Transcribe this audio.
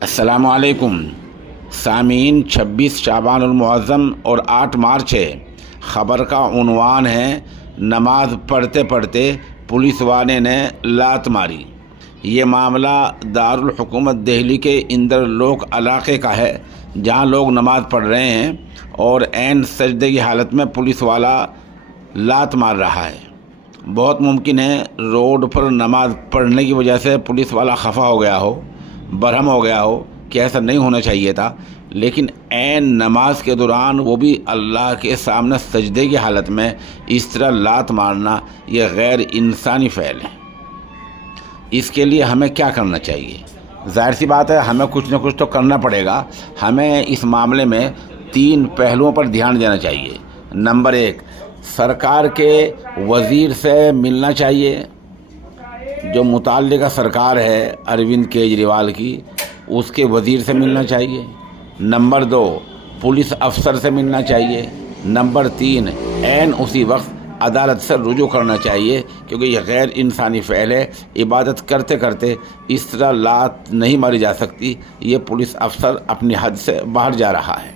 السلام علیکم سامعین، 26 شعبان المعظم اور 8 مارچ ہے۔ خبر کا عنوان ہے نماز پڑھتے پڑھتے پولیس والے نے لات ماری۔ یہ معاملہ دارالحکومت دہلی کے اندر لوک علاقے کا ہے، جہاں لوگ نماز پڑھ رہے ہیں اور عین سجدے کی حالت میں پولیس والا لات مار رہا ہے۔ بہت ممکن ہے روڈ پر نماز پڑھنے کی وجہ سے پولیس والا خفا ہو گیا ہو، برہم ہو گیا ہو کہ ایسا نہیں ہونا چاہیے تھا، لیکن عین نماز کے دوران وہ بھی اللہ کے سامنے سجدے کی حالت میں اس طرح لات مارنا، یہ غیر انسانی فعل ہے۔ اس کے لیے ہمیں کیا کرنا چاہیے؟ ظاہر سی بات ہے، ہمیں کچھ نہ کچھ تو کرنا پڑے گا۔ ہمیں اس معاملے میں 3 پہلوؤں پر دھیان دینا چاہیے۔ نمبر 1، سرکار کے وزیر سے ملنا چاہیے، جو متعلقہ سرکار ہے اروند کیجریوال کی، اس کے وزیر سے ملنا چاہیے۔ نمبر 2، پولیس افسر سے ملنا چاہیے۔ نمبر 3، عین اسی وقت عدالت سے رجوع کرنا چاہیے، کیونکہ یہ غیر انسانی فعل ہے۔ عبادت کرتے کرتے اس طرح لات نہیں ماری جا سکتی۔ یہ پولیس افسر اپنی حد سے باہر جا رہا ہے۔